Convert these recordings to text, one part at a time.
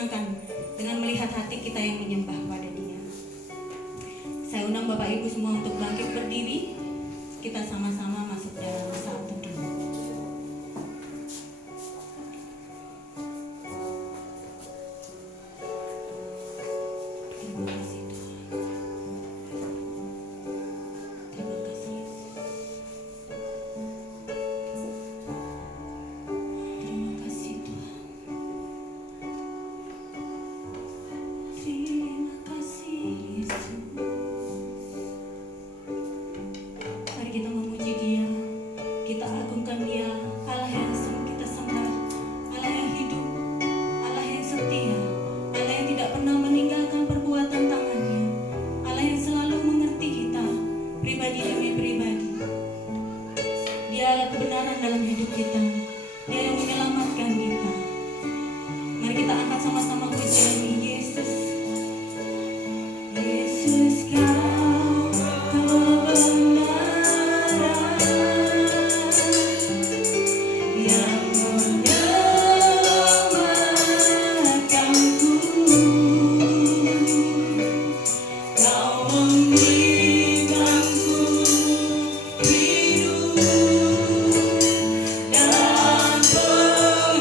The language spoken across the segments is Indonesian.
disenangkan dengan melihat hati kita yang menyembah pada Dia. Saya undang Bapak Ibu semua untuk bangkit berdiri. Kita sama-sama masuk dalam saat teduh. Terima kasih Tuhan. Terima kasih Yesus. Terima kasih Tuhan. Terima kasih Yesus. Mari kita memuji Dia, kita agungkan Dia, Allah yang kita sembah, Allah yang hidup, Allah yang setia, Allah yang tidak pernah meninggalkan perbuatan tangannya, Allah yang selalu mengerti kita, pribadi demi pribadi. Dia adalah kebenaran dalam hidup kita, Dia yang menyelamatkan kita. Mari kita angkat sama-sama pujian ini, Yesus. Yesus kau kebenaran yang menyelamatkanku. Kau memberikanku hidup dan pengharapan.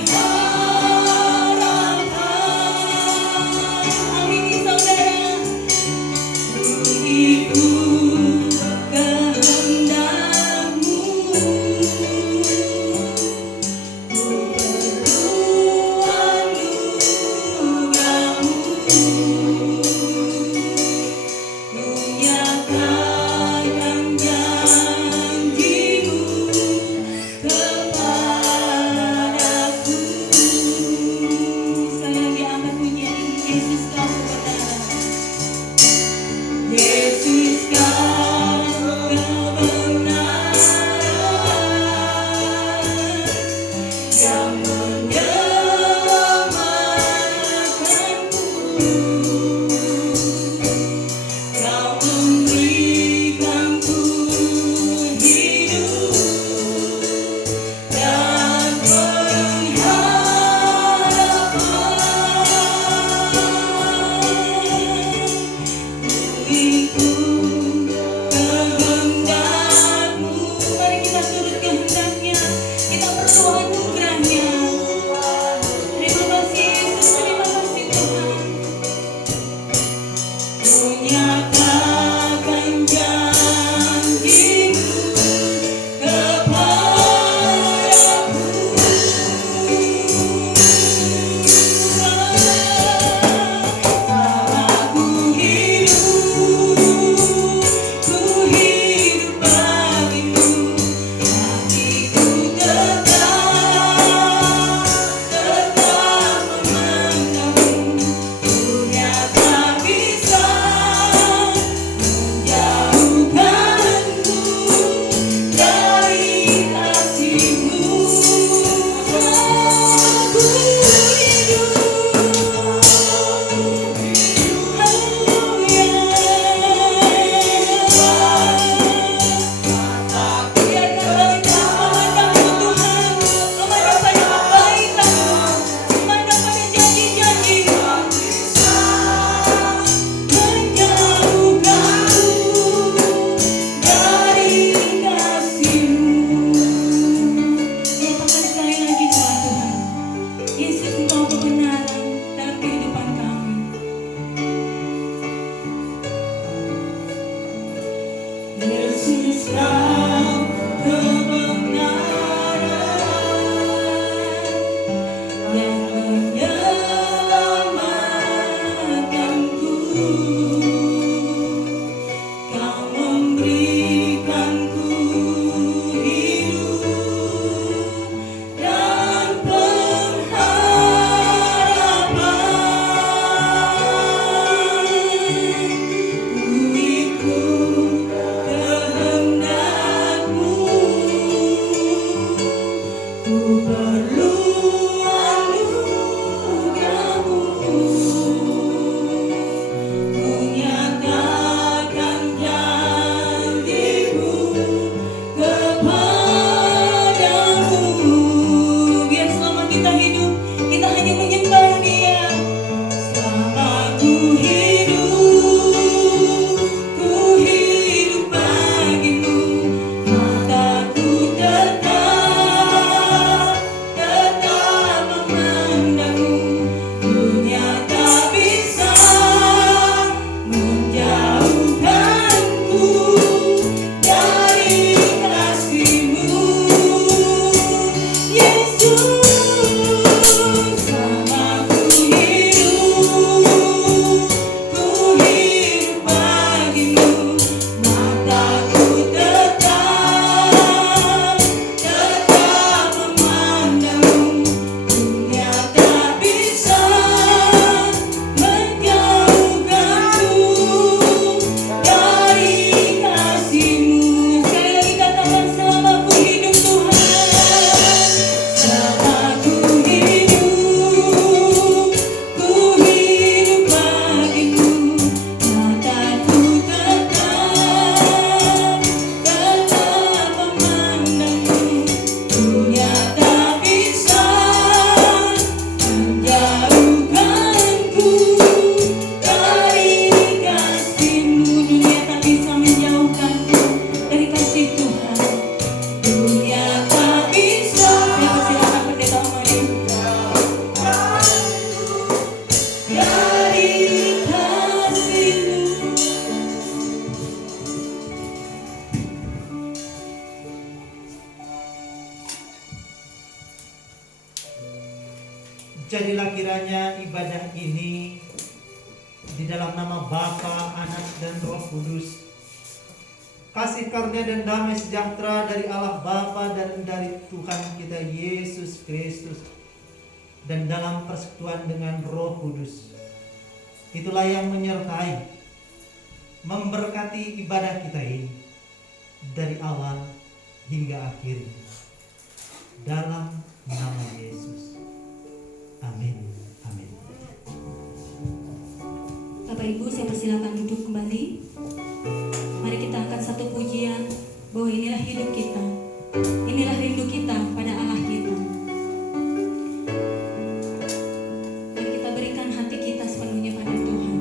kiranya ibadah ini di dalam nama Bapa, Anak, dan Roh Kudus, kasih karunia dan damai sejahtera dari Allah Bapa dan dari Tuhan kita Yesus Kristus, dan dalam persekutuan dengan Roh Kudus, itulah yang menyertai, memberkati ibadah kita ini dari awal hingga akhir, dalam nama Yesus. Amin. Amin. Bapak Ibu, saya persilakan duduk kembali. Mari kita angkat satu pujian bahwa inilah hidup kita, inilah rindu kita pada Allah kita. Mari kita berikan hati kita sepenuhnya pada Tuhan.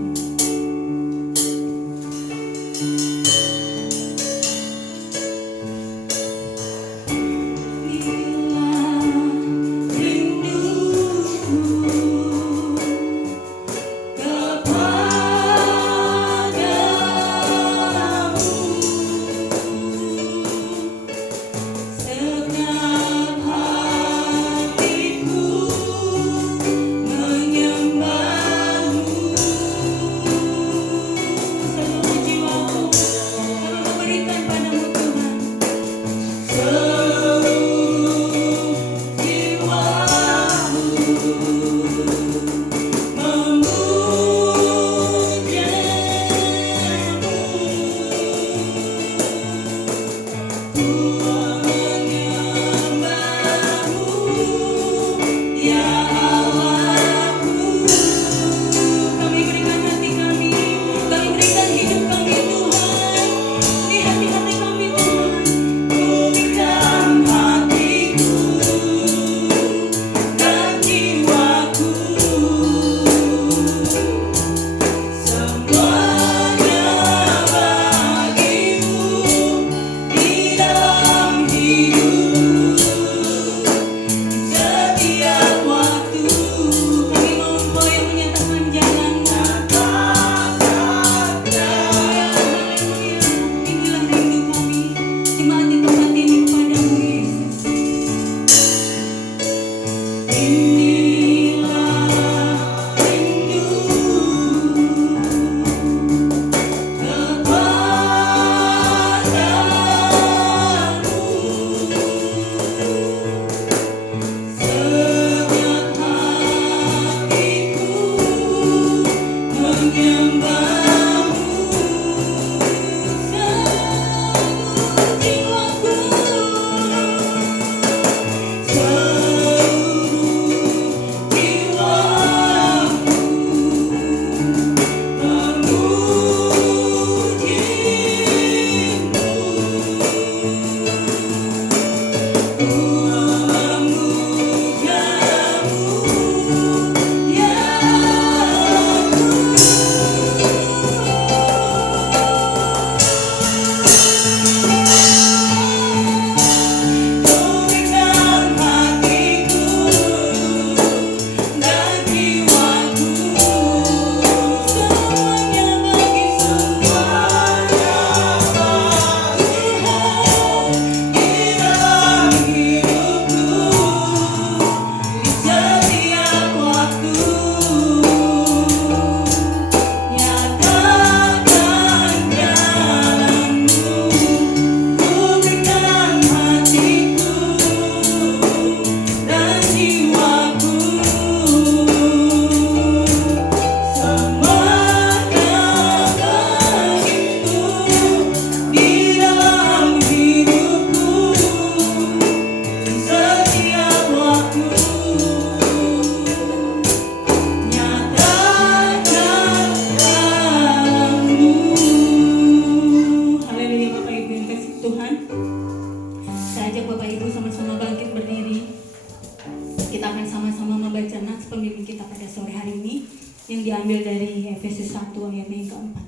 diambil dari Efesus 1 ayat yang keempat.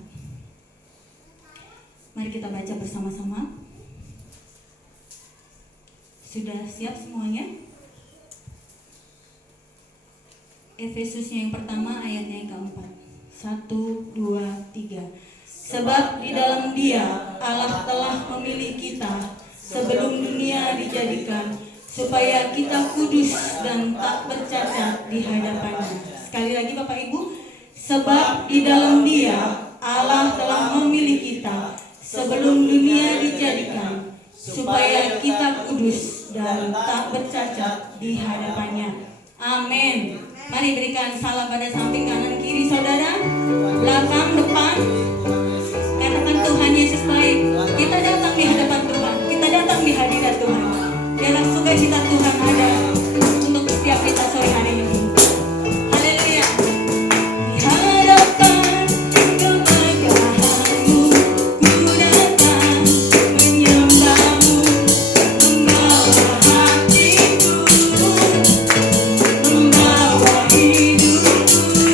Mari kita baca bersama-sama. Sudah siap semuanya? Efesusnya yang pertama ayatnya yang keempat. 1, 2, 3. Sebab di dalam Dia Allah telah memilih kita sebelum dunia dijadikan, supaya kita kudus dan tak bercacat di hadapan-Nya. Sekali lagi Bapak Ibu, sebab di dalam Dia Allah telah memilih kita sebelum dunia dijadikan, supaya kita kudus dan tak bercacat di hadapannya. Amin. Mari berikan salam pada samping kanan kiri saudara, belakang depan. Katakan Tuhan Yesus baik. Kita datang di hadapan Tuhan, kita datang di hadirat Tuhan. Biarlah sukacita Tuhan ada untuk setiap kita sore hari ini. Haleluya. Di hadapan kemegahanmu, ku datang menyembahmu, membawa hatiku, membawa hidupku.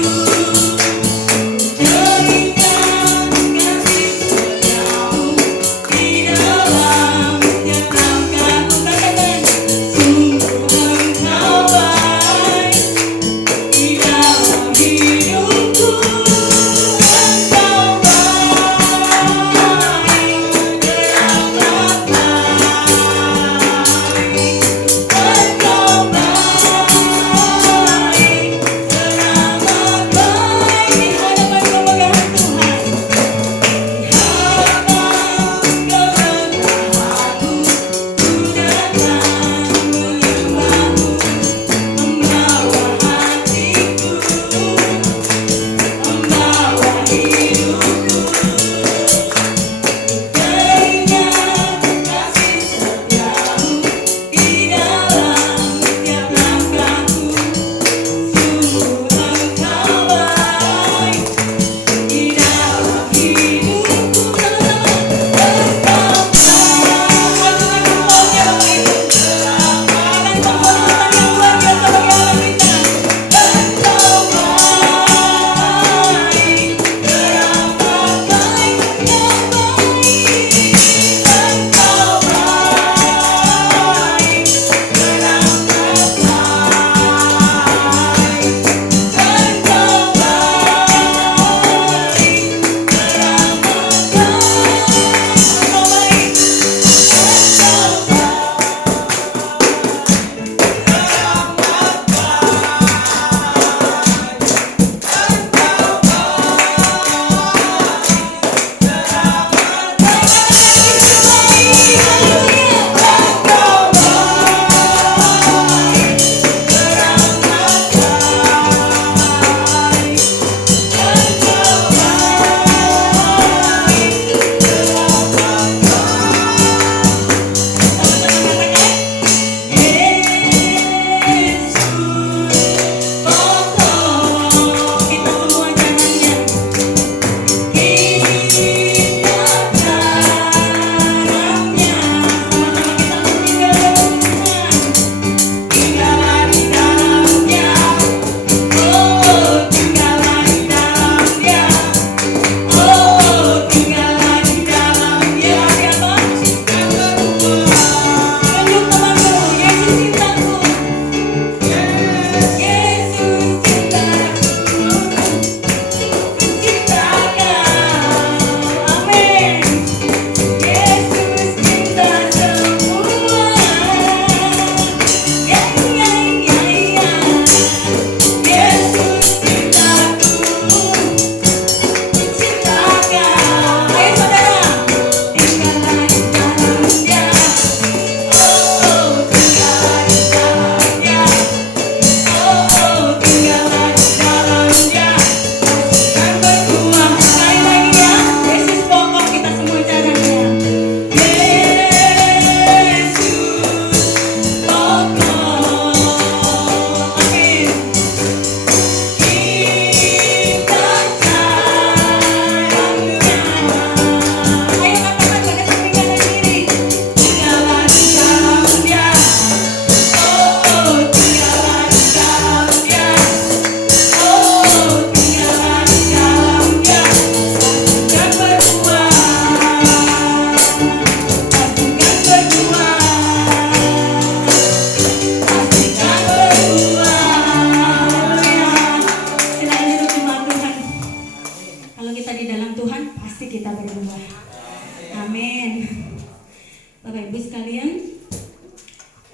Teringat kasih setiamu di dalam setiap langkahku. Katakan, sungguh Engkau baik di dalam hidupku. Engkau baik, teramat baik. Engkau baik, teramat baik. Di hadapan kemegahan Tuhan, di hadapan kemegahanmu, ku datang menyembahmu, membawa hatiku, membawa hidupku. Teringat kasih setiamu di dalam setiap langkahku. Sungguh Engkau baik di dalam hidupku. Sama-sama. Engkau baik. Lakukan kembangnya Bapak Ibu. Akan pemberontakan yang luar biasa bagi Allah kita. Engkau baik, teramat baik. Engkau baik, Engkau baik, teramat baik. Engkau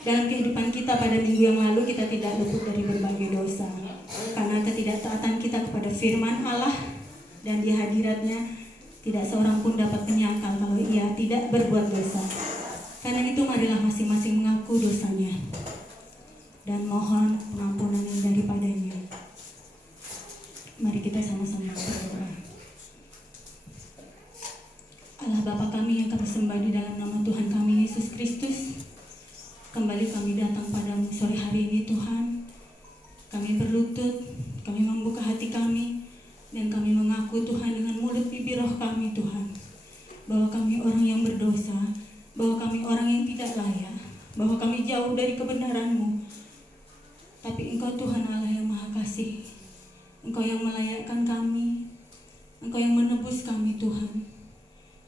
dalam kehidupan kita pada minggu yang lalu kita tidak luput dari berbagai dosa. Karena firman Allah dan di hadiratnya tidak seorang pun dapat menyangkal kalau ia tidak berbuat dosa. Karena itu marilah masing-masing mengaku dosanya dan mohon pengampunan yang daripadanya. Mari kita sama-sama berdoa. Allah Bapa kami yang kami sembah di dalam nama Tuhan kami Yesus Kristus, kembali kami datang padamu sore hari ini Tuhan. Kami berlutut, kami membuka hati kami, dan kami mengaku Tuhan dengan mulut bibir roh kami Tuhan, bahwa kami orang yang berdosa, bahwa kami orang yang tidak layak, bahwa kami jauh dari kebenaran-Mu. Tapi Engkau Tuhan Allah yang Maha Kasih, Engkau yang melayakkan kami, Engkau yang menebus kami Tuhan,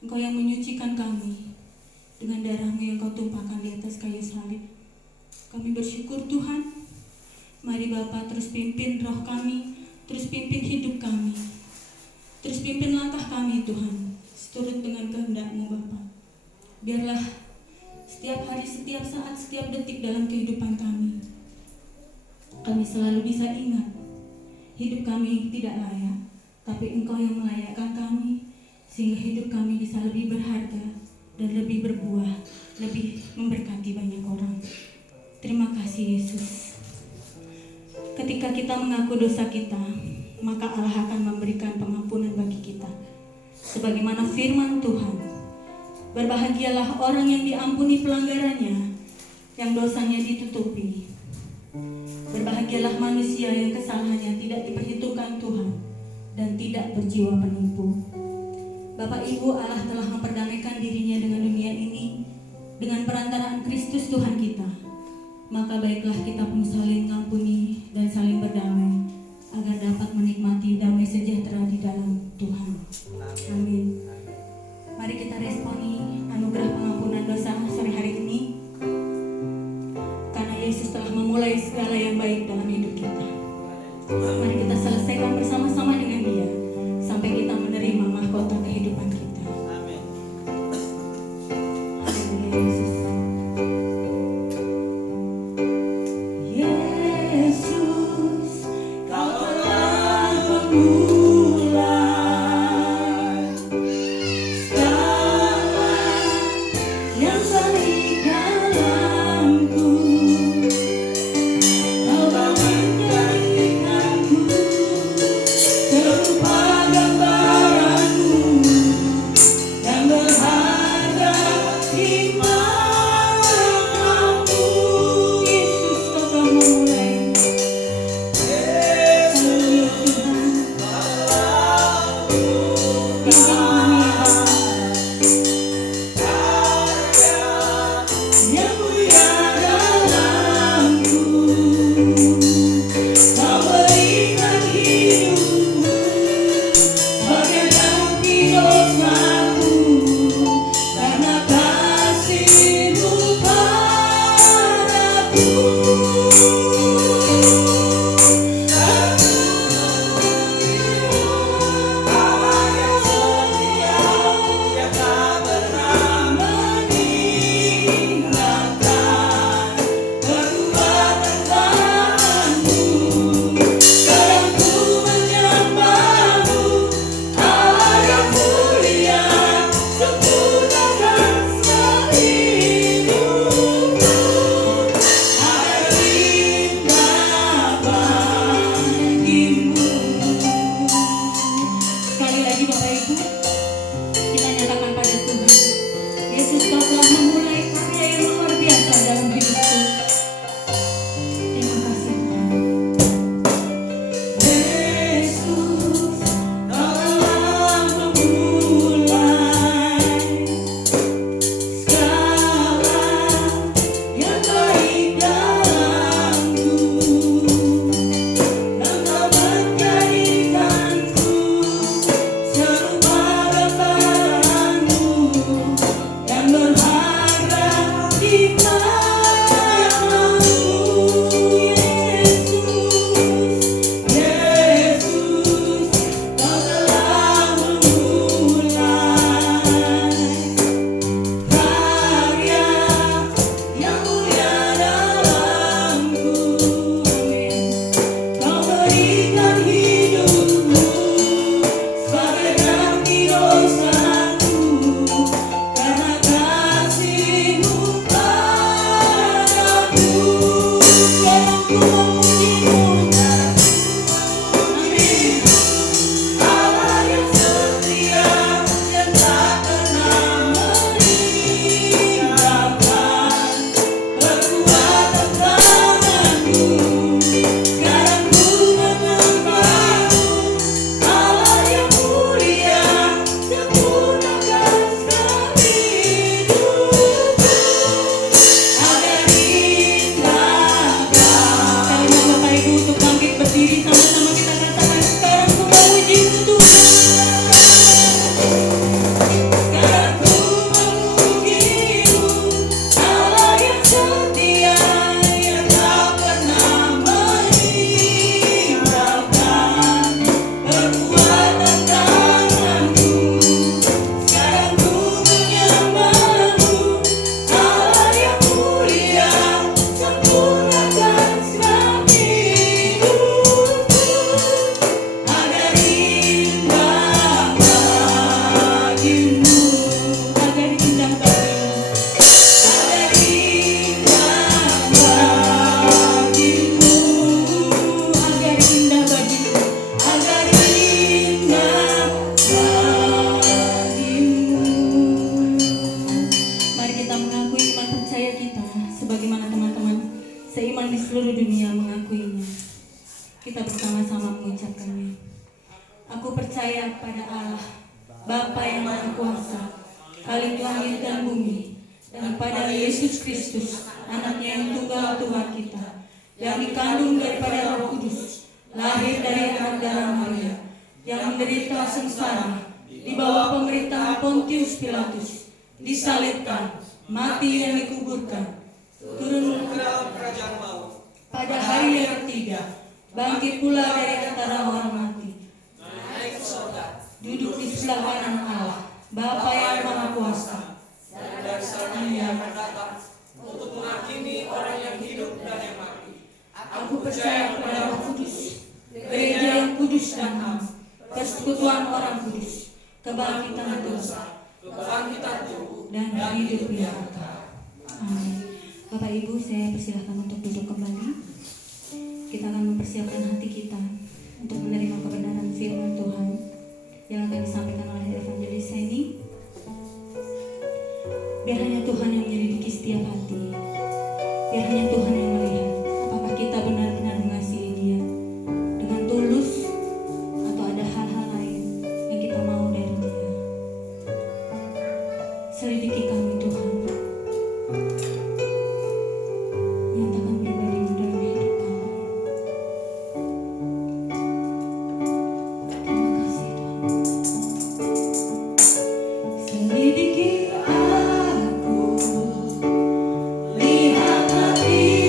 Engkau yang menyucikan kami dengan darah-Mu yang Kau tumpahkan di atas kayu salib. Kami bersyukur Tuhan. Mari Bapa terus pimpin roh kami, terus pimpin hidup kami, terus pimpin langkah kami Tuhan, seturut dengan kehendak-Mu Bapa. Biarlah setiap hari, setiap saat, setiap detik dalam kehidupan kami selalu bisa ingat, hidup kami tidak layak, tapi Engkau yang melayakkan kami, sehingga hidup kami bisa lebih berharga dan lebih berbuah, lebih memberkati banyak orang. Terima kasih Yesus. Ketika kita mengaku dosa kita, maka Allah akan memberikan pengampunan bagi kita. Sebagaimana firman Tuhan, berbahagialah orang yang diampuni pelanggarannya, yang dosanya ditutupi. Berbahagialah manusia yang kesalahannya tidak diperhitungkan Tuhan dan tidak berjiwa penipu. Bapak Ibu, Allah telah memperdamaikan dirinya dengan dunia ini dengan perantaraan Kristus Tuhan kita. Maka baiklah kita pun saling mengampuni dan saling berdamai, agar dapat menikmati damai sejahtera di dalam Tuhan. Amin. Mari kita responi anugerah pengampunan dosa sore hari ini, karena Yesus telah memulai segala yang baik dalam hidup kita. Mari kita selesaikan bersama-sama dengan Dia sampai kita menerima mahkota kehidupan kita. Amin. Haleluya Yesus. Yesus, Kau telah memulai segala yang baik Aku percaya pada Allah, Bapa yang Maha Kuasa, Khalik langit dan bumi, dan pada Yesus Kristus, anaknya yang tunggal Tuhan kita, yang dikandung daripada Roh Kudus, lahir dari anak darah Maria, yang menderita sengsara di bawah pemerintahan Pontius Pilatus, disalibkan, mati dan dikuburkan, turun ke dalam kerajaan maut, pada hari yang ketiga, bangkit pula dari antara orang mati, naik ke surga, duduk di sebelah kanan Allah, Bapa yang Maha Kuasa. dan dari sana Ia akan datang untuk menghakimi orang yang hidup dan yang mati. Aku percaya pada Roh Kudus, gereja yang kudus dan am, persekutuan orang kudus, kebangkitan dosa, Kebangkitan tubuh, dan hidup yang kekal. Amin. Bapak Ibu, saya persilahkan untuk duduk kembali. Kita akan mempersiapkan hati kita untuk menerima kebenaran firman Tuhan yang akan disampaikan oleh evangelis Seni. Biar hanya Tuhan yang menyelidiki setiap hati. Biar hanya Tuhan yang melihat apakah kita benar-benar mengasihi Dia dengan tulus atau ada hal-hal lain yang kita mau dari Dia. Selidiki kami Tuhan. Nyatakan pribadi-Mu dalam hidup kami. Terima kasih Tuhan. Selidiki aku, lihat hati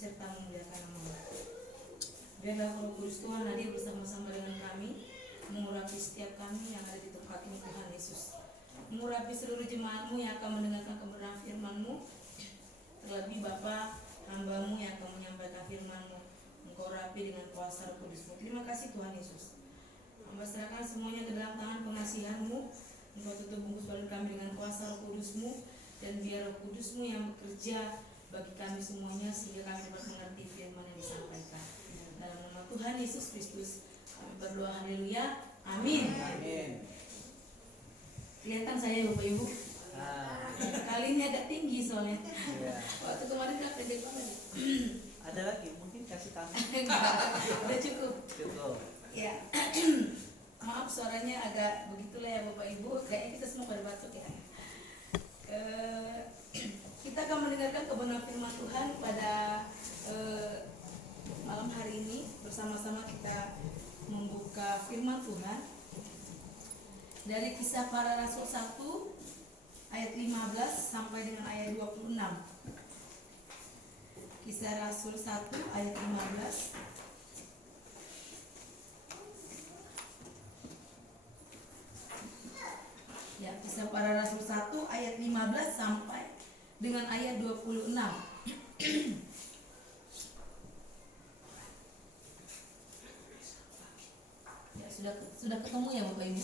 serta memuliakan nama-Mu. Biarlah Roh Kudus Tuhan hadir bersama-sama dengan kami, mengurapi setiap kami yang ada di tempat ini Tuhan Yesus. Mengurapi seluruh jemaat-Mu yang akan mendengarkan kebenaran firman-Mu. Terlebih Bapa, hamba-Mu yang akan menyampaikan firman-Mu. Engkau rapi dengan kuasa Roh Kudus-Mu. Terima kasih Tuhan Yesus. Hamba serahkan semuanya ke dalam tangan pengasihan-Mu. Engkau tutup bungkus badan kami dengan kuasa Roh Kudus-Mu. Dan biar Roh Kudus-Mu yang bekerja bagi kami semuanya sehingga kami dapat mengerti firman yang disampaikan. Dalam nama Tuhan Yesus Kristus kami berdoa, haleluya, amin. Amin. Kelihatan saya Bapak Ibu? Kali ini agak tinggi soalnya. Ya. Waktu kemarin kan pendek banget. Ada lagi mungkin kasih tahu. Udah cukup. Cukup. Ya. Maaf suaranya agak begitulah ya Bapak Ibu. Kayaknya kita semua pada batuk ya. Kita akan mendengarkan kebenaran firman Tuhan pada malam hari ini. Bersama-sama kita membuka firman Tuhan dari Kisah Para Rasul 1 ayat 15 sampai dengan ayat 26. Kisah Rasul 1 ayat 15 ya, Kisah Para Rasul 1 ayat 15 sampai dengan ayat 26. Ya, sudah ketemu ya Bapak Ibu?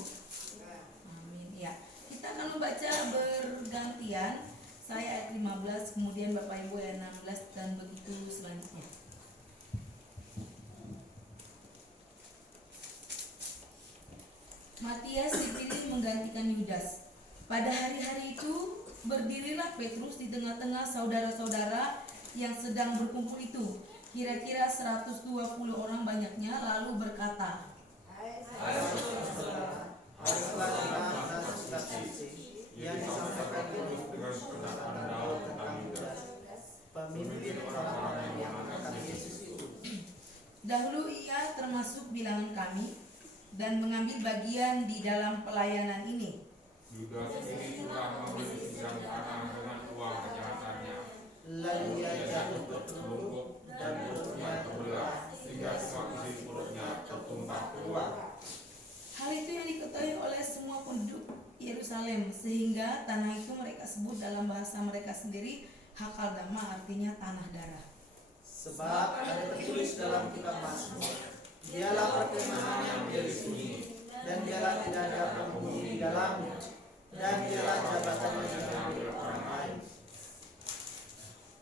Amin. Ya. Kita akan membaca bergantian. Saya ayat 15, kemudian Bapak Ibu ayat 16 dan begitu selanjutnya. Matias dipilih menggantikan Yudas. Pada hari-hari itu berdirilah Petrus di tengah-tengah saudara-saudara yang sedang berkumpul itu. Kira-kira 120 orang banyaknya, lalu berkata, Haruslah kita saksi yang disampaikan oleh tentang Yudas, pemimpin orang-orang yang mengangkat Yesus itu. dahulu ia termasuk bilangan kami dan mengambil bagian di dalam pelayanan ini. Yudas ini telah membeli sebidang tanah dengan uang kejahatannya. Lalu ia jatuh tertelungkup Dan perutnya terbelah sehingga semua isi perutnya tertumpah keluar. Hal itu yang diketahui oleh semua penduduk Yerusalem, sehingga tanah itu mereka sebut dalam bahasa mereka sendiri Hakaldama, artinya tanah darah. Sebab ada tertulis dalam kitab Mazmur, dialah perkemahan yang menjadi sunyi, dan dialah tidak ada penghuni di dalamnya, dan dialah jabatannya diambil orang lain.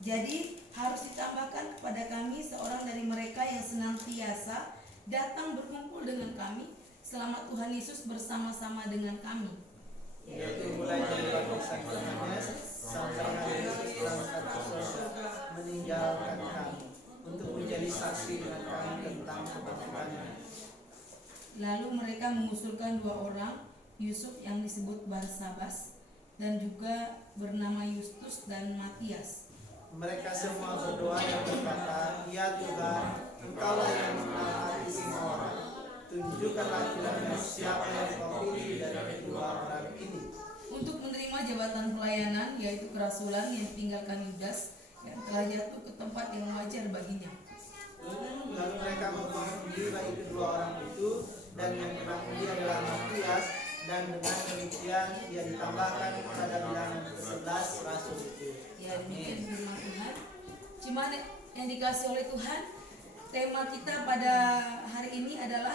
Jadi harus ditambahkan kepada kami seorang dari mereka yang senantiasa datang berkumpul dengan kami selama Tuhan Yesus bersama-sama dengan kami. Yaitu mulai dari bangsa Yohanes sampai Yesus berangkat ke surga meninggalkan kami untuk menjadi saksi dengan kami tentang kebangkitannya. Lalu mereka mengusulkan dua orang, Yusuf yang disebut Barsabas dan juga bernama Justus dan Matias. Mereka semua berdoa dan berkata, "Ya Tuhan, Engkaulah yang mengenal hati semua orang. Tunjukkanlah kiranya siapa yang Kau pilih dari kedua orang ini, Untuk menerima jabatan pelayanan, yaitu kerasulan yang ditinggalkan Yudas yang telah jatuh ke tempat yang wajar baginya. Lalu mereka membuang undi bagi kedua orang itu, dan yang kena undi adalah Matias, dan dengan demikian dia ditambahkan pada bilangan ke-11 rasul itu." Ya, demikian firman Tuhan. Cuman yang dikasih oleh Tuhan, tema kita pada hari ini adalah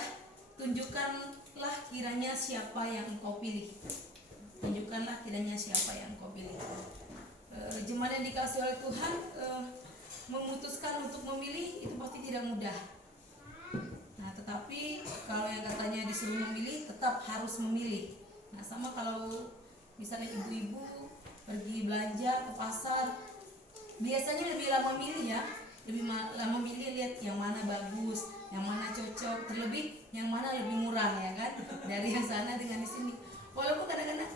tunjukkanlah kiranya siapa yang Engkau pilih. Tunjukkanlah kiranya siapa yang Engkau pilih. Jemaat yang dikasih oleh Tuhan, memutuskan untuk memilih itu pasti tidak mudah. Nah, tetapi kalau yang katanya disuruh memilih, tetap harus memilih. Nah, sama kalau misalnya ibu-ibu pergi belanja ke pasar, biasanya lebih lama milih ya, lebih lama milih, lihat yang mana bagus, yang mana cocok, terlebih yang mana lebih murah ya kan, dari yang sana dengan di sini. Walaupun kadang-kadang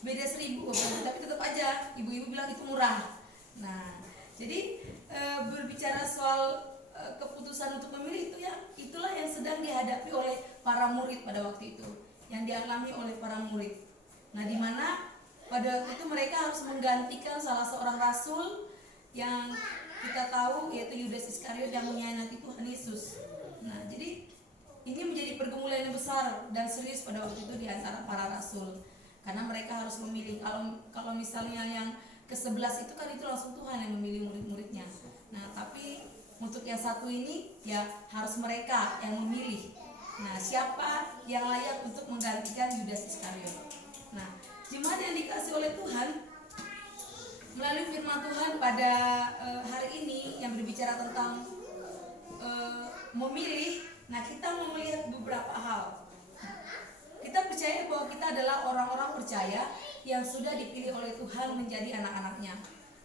beda 1.000 tapi tetap aja ibu-ibu bilang itu murah. Nah, jadi berbicara soal keputusan untuk memilih itulah yang sedang dihadapi oleh para murid pada waktu itu, yang dialami oleh para murid. Nah, di mana pada waktu itu mereka harus menggantikan salah seorang rasul yang kita tahu yaitu Yudas Iskariot yang mengkhianati Tuhan Yesus. Nah, jadi ini menjadi pergumulan yang besar dan serius pada waktu itu di antara para rasul. Karena mereka harus memilih. Kalau misalnya yang ke-11 itu kan itu langsung Tuhan yang memilih murid-muridnya. Nah, tapi untuk yang satu ini ya harus mereka yang memilih. Nah, siapa yang layak untuk menggantikan Yudas Iskariot? Nah, jemaat yang dikasih oleh Tuhan, melalui firman Tuhan pada hari ini yang berbicara tentang memilih. Nah, kita mau melihat beberapa hal. Kita percaya bahwa kita adalah orang-orang percaya yang sudah dipilih oleh Tuhan menjadi anak-anaknya,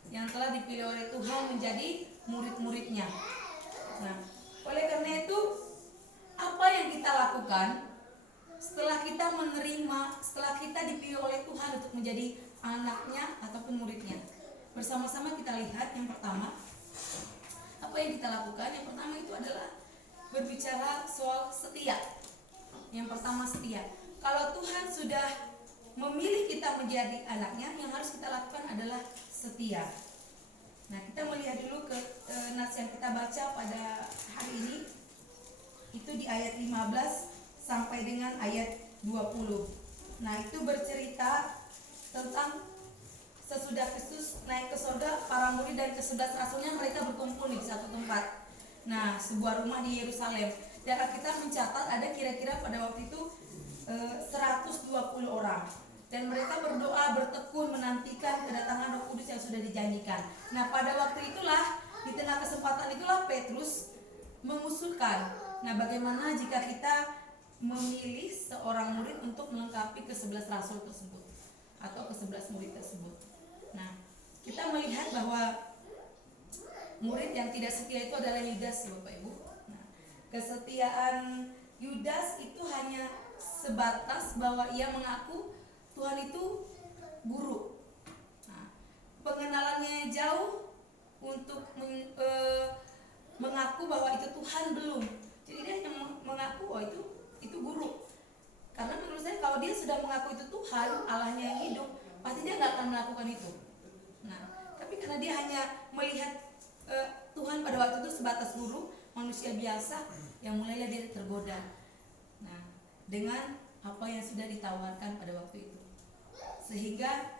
yang telah dipilih oleh Tuhan menjadi murid-muridnya. Nah, oleh karena itu, apa yang kita lakukan setelah kita menerima, setelah kita dipilih oleh Tuhan untuk menjadi anaknya ataupun muridnya? Bersama-sama kita lihat yang pertama, apa yang kita lakukan? Yang pertama itu adalah berbicara soal setia. Yang pertama setia. Kalau Tuhan sudah memilih kita menjadi anaknya, yang harus kita lakukan adalah setia. Nah, kita melihat dulu ke nas yang kita baca pada hari ini. Itu di ayat 15 sampai dengan ayat 20. Nah, itu bercerita tentang sesudah Kristus naik ke surga, para murid dan ke-11 rasulnya mereka berkumpul di satu tempat. Nah, sebuah rumah di Yerusalem. Dan Alkitab mencatat ada kira-kira pada waktu itu 120 orang. Dan mereka berdoa, bertekun, menantikan kedatangan Roh Kudus yang sudah dijanjikan. Nah, pada waktu itulah, di tengah kesempatan itulah Petrus mengusulkan, nah bagaimana jika kita memilih seorang murid untuk melengkapi ke-11 rasul tersebut atau ke-11 murid tersebut. Nah, kita melihat bahwa murid yang tidak setia itu adalah Yudas, Bapak Ibu. Nah, kesetiaan Yudas itu hanya sebatas bahwa ia mengaku Tuhan itu guru. Nah, pengenalannya jauh untuk mengaku bahwa itu Tuhan belum. Jadi dia hanya mengaku bahwa itu guru. Karena menurut saya kalau dia sudah mengaku itu Tuhan, Allahnya yang hidup, pasti dia nggak akan melakukan itu. Nah, tapi karena dia hanya melihat Tuhan pada waktu itu sebatas guru, manusia biasa, yang mulailah dia tergoda. Nah, dengan apa yang sudah ditawarkan pada waktu itu, sehingga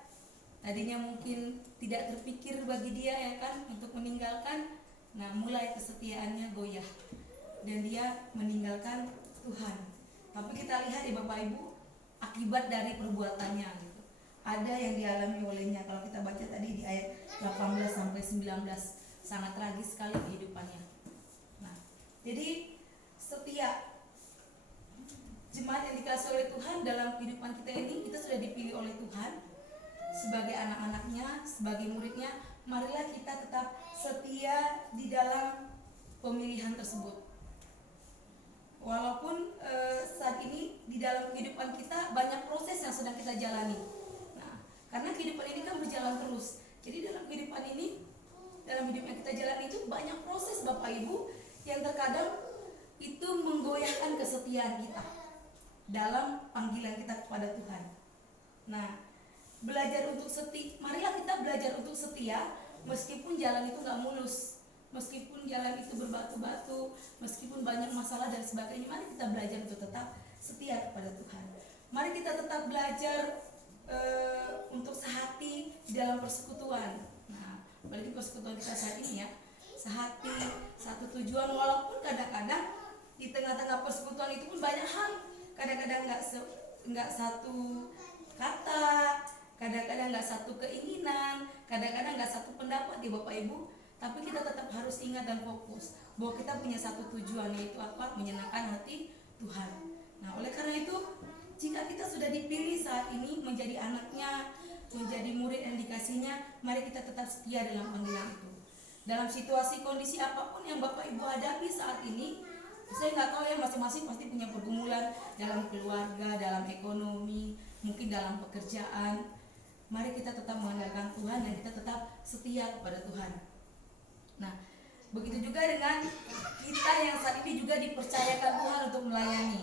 tadinya mungkin tidak terpikir bagi dia ya kan untuk meninggalkan. Nah, mulai kesetiaannya goyah dan dia meninggalkan Tuhan. Tapi kita lihat ya Bapak Ibu, akibat dari perbuatannya gitu. Ada yang dialami olehnya. Kalau kita baca tadi di ayat 18 sampai 19, sangat tragis sekali kehidupannya. Nah, jadi setia. Jemaat yang dikasih oleh Tuhan dalam kehidupan kita ini, kita sudah dipilih oleh Tuhan sebagai anak-anaknya, sebagai muridnya. Marilah kita tetap setia di dalam pemilihan tersebut. Walaupun saat ini di dalam kehidupan kita banyak proses yang sedang kita jalani. Nah, karena kehidupan ini kan berjalan terus. Jadi dalam kehidupan ini, dalam hidup yang kita jalani itu banyak proses Bapak Ibu yang terkadang itu menggoyahkan kesetiaan kita dalam panggilan kita kepada Tuhan. Nah, belajar untuk setia, marilah kita belajar untuk setia meskipun jalan itu gak mulus, meskipun jalan itu berbatu-batu, meskipun banyak masalah dan sebagainya. Mari kita belajar untuk tetap setia kepada Tuhan. Mari kita tetap belajar untuk sehati di dalam persekutuan. Nah, apalagi persekutuan kita saat ini ya, sehati, satu tujuan. Walaupun kadang-kadang di tengah-tengah persekutuan itu pun banyak hal. Kadang-kadang nggak satu kata, kadang-kadang nggak satu keinginan, kadang-kadang nggak satu pendapat di Bapak Ibu. Tapi kita tetap harus ingat dan fokus bahwa kita punya satu tujuan, yaitu apa? Menyenangkan hati Tuhan. Nah, oleh karena itu, jika kita sudah dipilih saat ini menjadi anaknya, menjadi murid yang dikasihnya, mari kita tetap setia dalam panggilan itu. Dalam situasi kondisi apapun yang Bapak Ibu hadapi saat ini, saya nggak tahu ya, masing-masing pasti punya pergumulan dalam keluarga, dalam ekonomi, mungkin dalam pekerjaan. Mari kita tetap mengandalkan Tuhan dan kita tetap setia kepada Tuhan. Nah, begitu juga dengan kita yang saat ini juga dipercayakan Tuhan untuk melayani.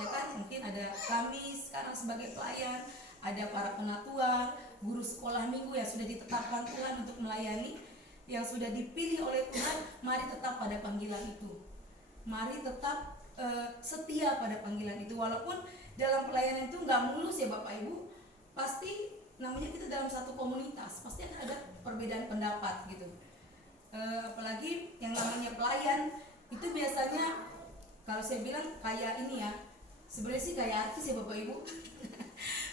Ya kan, mungkin ada kami sekarang sebagai pelayan, ada para penatua, guru sekolah minggu yang sudah ditetapkan Tuhan untuk melayani. yang sudah dipilih oleh Tuhan, mari tetap pada panggilan itu. Mari tetap setia pada panggilan itu. Walaupun dalam pelayanan itu nggak mulus ya Bapak Ibu, pasti namanya kita dalam satu komunitas, pasti akan ada perbedaan pendapat gitu. Apalagi yang namanya pelayan itu biasanya, kalau saya bilang kayak ini ya, sebenarnya sih kayak artis ya Bapak Ibu.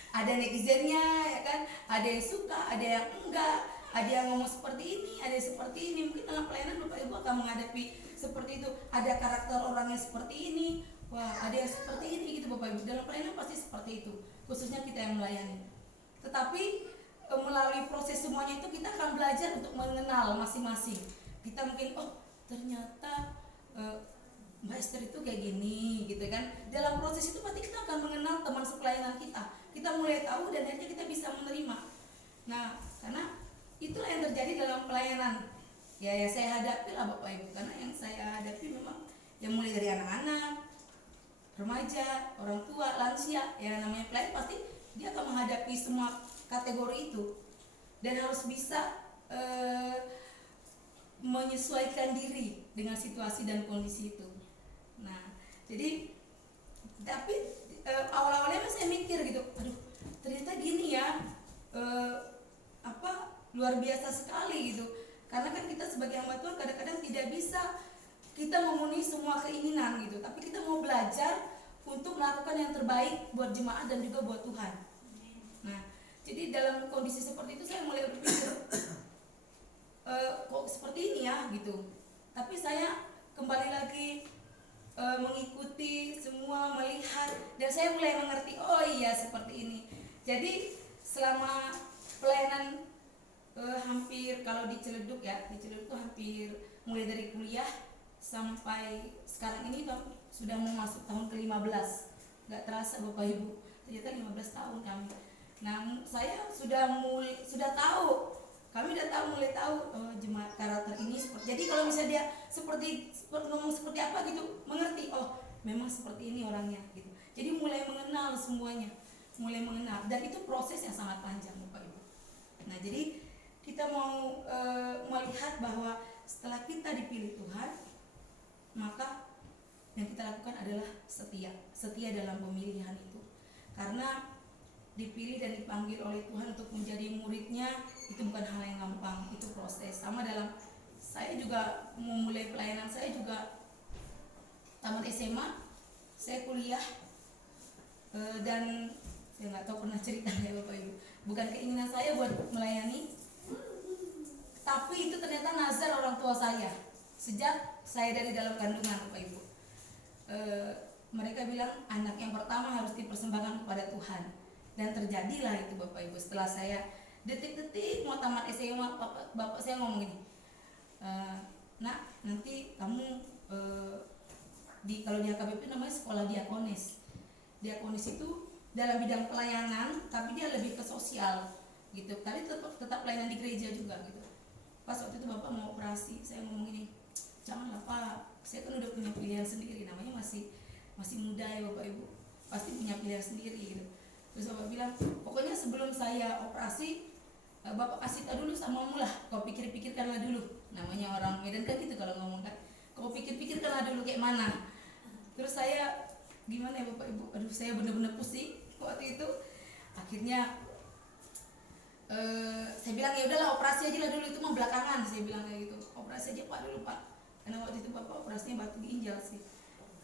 Ada netizennya ya kan, ada yang suka, ada yang enggak, ada yang ngomong seperti ini, ada yang seperti ini. Mungkin dalam pelayanan Bapak Ibu akan menghadapi seperti itu. Ada karakter orangnya seperti ini, wah ada yang seperti ini gitu Bapak Ibu. Dalam pelayanan pasti seperti itu, khususnya kita yang melayani. Tetapi melalui proses semuanya itu kita akan belajar untuk mengenal masing-masing. Kita mungkin ternyata Mbak Esther itu kayak gini gitu kan. Dalam proses itu pasti kita akan mengenal teman sepelayanan kita. Kita mulai tahu dan akhirnya kita bisa menerima. Nah, karena itulah yang terjadi dalam pelayanan. Ya saya hadapi lah Bapak Ibu, karena yang saya hadapi memang yang mulai dari anak-anak, remaja, orang tua, lansia. Ya namanya pelayan pasti dia akan menghadapi semua kategori itu dan harus bisa menyesuaikan diri dengan situasi dan kondisi itu. Nah, jadi tapi awal-awalnya saya mikir gitu, aduh ternyata gini ya, luar biasa sekali gitu. Karena kan kita sebagai hamba Tuhan kadang-kadang tidak bisa kita memenuhi semua keinginan gitu, tapi kita mau belajar untuk melakukan yang terbaik buat jemaat dan juga buat Tuhan. Nah, jadi dalam kondisi seperti itu saya mulai berpikir, kok seperti ini ya gitu. Tapi saya kembali lagi mengikuti semua, melihat, dan saya mulai mengerti, oh iya seperti ini. Jadi selama pelayanan hampir, kalau di Ciledug ya, di Ciledug tuh hampir mulai dari kuliah sampai sekarang ini sudah mau masuk tahun ke-15. Gak terasa Bapak Ibu, ternyata 15 tahun kami. Nah, saya sudah tahu, kami mulai tahu jemaat karakter ini seperti. Jadi kalau misalnya dia seperti ngomong seperti apa gitu, mengerti, oh memang seperti ini orangnya gitu. Jadi mulai mengenal semuanya, mulai mengenal, dan itu proses yang sangat panjang Bapak Ibu. Nah, jadi kita mau melihat bahwa setelah kita dipilih Tuhan, maka yang kita lakukan adalah setia dalam pemilihan itu. Karena dipilih dan dipanggil oleh Tuhan untuk menjadi muridnya itu bukan hal yang gampang, itu proses. Sama dalam saya juga memulai pelayanan, saya juga tamat SMA, saya kuliah, dan saya nggak tahu pernah cerita ya Bapak Ibu, bukan keinginan saya buat melayani, tapi itu ternyata nazar orang tua saya sejak saya dari dalam kandungan Bapak Ibu. Mereka bilang anak yang pertama harus dipersembahkan kepada Tuhan. Dan terjadilah itu Bapak Ibu. Setelah saya detik-detik mau tamat SMA, bapak saya ngomong gini, nak nanti kamu kalau di HKBP namanya sekolah diakonis. Diakonis itu dalam bidang pelayanan, tapi dia lebih ke sosial gitu. Tapi tetap pelayanan di gereja juga gitu. Pas waktu itu bapak mau operasi, saya ngomong gini, janganlah Pak, saya kan udah punya pilihan sendiri, namanya masih muda ya Bapak Ibu, pasti punya pilihan sendiri gitu. Terus bapak bilang, pokoknya sebelum saya operasi, bapak kasih tahu dulu sama kamu lah, kau pikir-pikirkanlah dulu. Namanya orang Medan kan gitu kalau ngomong kan, kau pikir-pikirkanlah dulu kayak mana. Terus saya gimana ya Bapak Ibu, aduh saya bener-bener pusing waktu itu. Akhirnya saya bilang ya udahlah operasi aja lah dulu, itu mah belakangan, saya bilang kayak gitu. Operasi aja Pak dulu Pak, karena waktu itu bapak operasinya batu ginjal sih.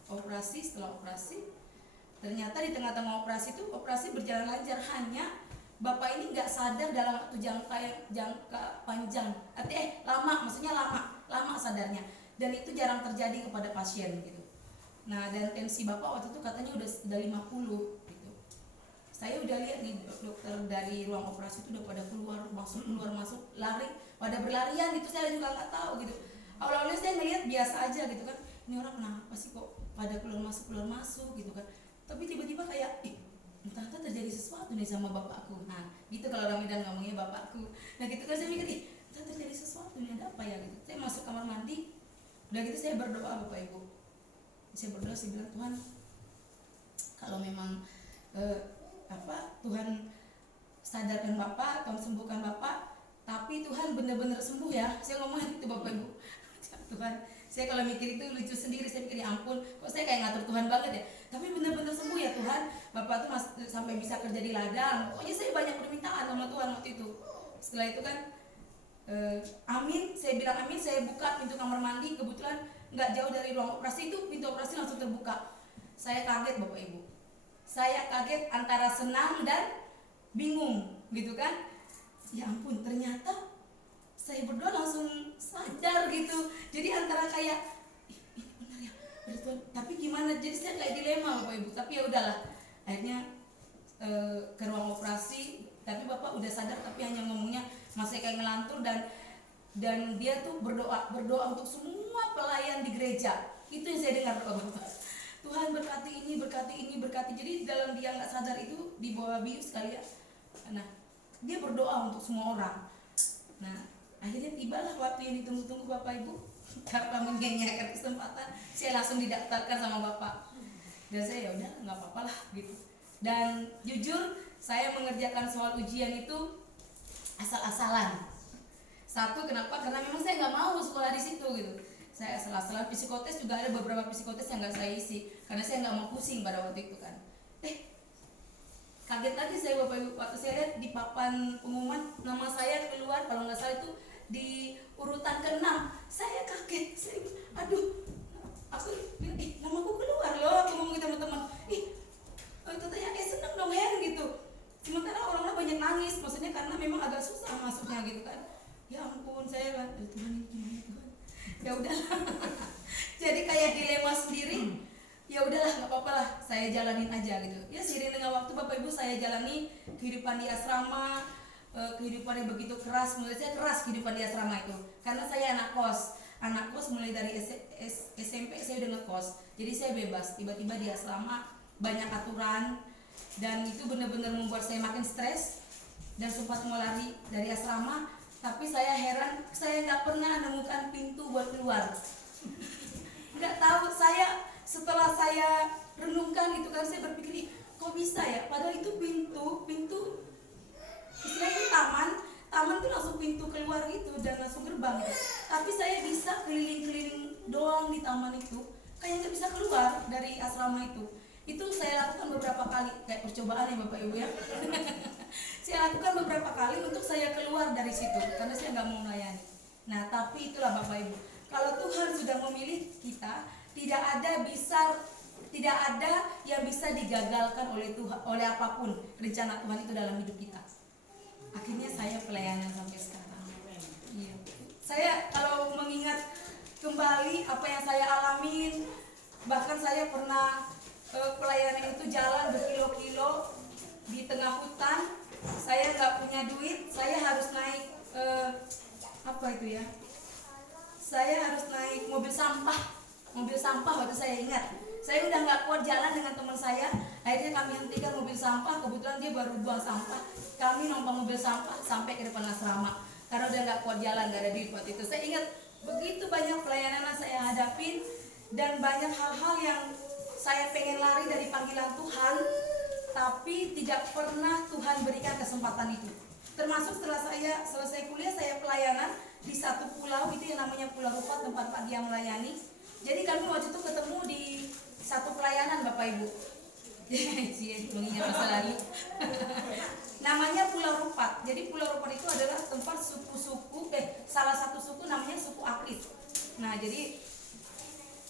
Setelah operasi ternyata di tengah-tengah operasi itu operasi berjalan lancar, hanya bapak ini nggak sadar dalam waktu jangka panjang, maksudnya lama sadarnya, dan itu jarang terjadi kepada pasien gitu. Nah, dan tensi bapak waktu itu katanya udah 50 gitu. Saya udah lihat nih dokter dari ruang operasi itu udah pada keluar masuk lari, pada berlarian gitu, saya juga nggak tahu gitu. Awalnya saya ngelihat biasa aja gitu kan, ini orang kenapa sih kok pada keluar masuk gitu kan. Tapi tiba-tiba kayak entah terjadi sesuatu nih sama bapakku. Nah gitu kalau orang Medan ngomongnya bapakku. Nah gitu kan saya mikir, entah terjadi sesuatu nih, ada apa ya gitu. Saya masuk kamar mandi, udah gitu saya berdoa Bapak Ibu. Saya berdoa, saya bilang Tuhan, kalau memang Tuhan sadarkan Bapak, Tuhan sembuhkan Bapak, Tapi Tuhan benar-benar sembuh ya. Saya ngomongin itu Bapak Ibu. Tuhan, saya kalau mikir itu lucu sendiri. Saya pikir ya ampun, kok saya kayak ngatur Tuhan banget ya. Tapi benar-benar sembuh ya Tuhan. Bapak tuh sampai bisa kerja di ladang. Pokoknya saya banyak permintaan sama Tuhan waktu itu. Setelah itu kan amin, saya bilang amin, saya buka pintu kamar mandi, kebetulan nggak jauh dari ruang operasi itu, pintu operasi langsung terbuka. Saya kaget Bapak Ibu. Saya kaget antara senang dan bingung gitu kan. Ya ampun, ternyata saya berdoa langsung sadar gitu. Jadi antara kayak ini benar ya, betul. Tapi gimana? Jadi saya kayak dilema Bapak Ibu. Tapi ya udahlah. Akhirnya ke ruang operasi. Tapi Bapak udah sadar, tapi hanya ngomongnya masih kayak ngelantur dan dia tuh berdoa untuk semua pelayan di gereja. Itu yang saya dengar doa Bapak. Tuhan berkati ini, berkati ini, berkati. Jadi dalam dia nggak sadar itu di bawah bius kali ya. Nah, dia berdoa untuk semua orang. Nah, akhirnya tibalah waktu yang ditunggu-tunggu Bapak Ibu. Karena mengenyakan kesempatan, saya langsung didaftarkan sama Bapak. Dan saya ya udah nggak apa-apa lah gitu. Dan jujur saya mengerjakan soal ujian itu asal-asalan. Satu, kenapa? Karena memang saya nggak mau sekolah di situ gitu. Saya asal-asalan. Psikotes juga ada beberapa psikotes yang nggak saya isi karena saya nggak mau pusing pada waktu itu kan. Kaget lagi saya Bapak Ibu waktu saya lihat di papan pengumuman nama saya keluar, kalau nggak salah itu di urutan ke-6. Saya kaget. Saya, aduh, aku bilang, namaku keluar loh. Aku ngomong ke teman-teman, katanya seneng dong Hen gitu. Sementara orang-orang banyak nangis, maksudnya karena memang agak susah masuknya gitu kan. Ya ampun, saya kan, Tuhan ini gimana Tuhan? Ya udahlah. Jadi kayak dilema sendiri. Ya udahlah, nggak apa-apa lah, saya jalanin aja gitu. Ya seiring dengan waktu Bapak Ibu saya jalani kehidupan di asrama. Kehidupan yang begitu keras, menurut saya keras kehidupan di asrama itu. Karena saya anak kos mulai dari SMP saya udah ngekos. Jadi saya bebas, tiba-tiba di asrama banyak aturan dan itu benar-benar membuat saya makin stres dan sempat mau lari dari asrama. Tapi saya heran, saya nggak pernah menemukan pintu buat keluar. Nggak tahu, saya setelah saya renungkan itu kan saya berpikir, kok bisa ya? Padahal itu pintu istilahnya taman tuh langsung pintu keluar gitu dan langsung gerbang gitu. Tapi saya bisa keliling-keliling doang di taman itu, kayak nggak bisa keluar dari asrama itu. Itu saya lakukan beberapa kali, kayak percobaan ya Bapak Ibu ya. Saya lakukan beberapa kali untuk saya keluar dari situ karena saya nggak mau melayani. Nah tapi itulah Bapak Ibu, kalau Tuhan sudah memilih kita, tidak ada yang bisa digagalkan oleh Tuhan, oleh apapun rencana Tuhan itu dalam hidup kita. Akhirnya saya pelayanan sampai sekarang. Iya. Saya kalau mengingat kembali apa yang saya alamin, bahkan saya pernah pelayanan itu jalan berkilo-kilo di tengah hutan. Saya nggak punya duit, saya harus naik saya harus naik mobil sampah waktu saya ingat. Saya udah nggak kuat jalan dengan teman saya, akhirnya kami hentikan mobil sampah. Kebetulan dia baru buang sampah, kami numpang mobil sampah sampai ke depan asrama karena udah nggak kuat jalan, nggak ada duit buat itu. Saya ingat begitu banyak pelayanan yang saya hadapin dan banyak hal-hal yang saya pengen lari dari panggilan Tuhan, tapi tidak pernah Tuhan berikan kesempatan itu. Termasuk setelah saya selesai kuliah, saya pelayanan di satu pulau itu yang namanya Pulau Rupat, tempat Pak Dia melayani. Jadi kami waktu itu ketemu di satu pelayanan Bapak Ibu. Mengingat masa lalu. Namanya Pulau Rupat. Jadi Pulau Rupat itu adalah tempat suku-suku, salah satu suku namanya suku Akrit. Nah jadi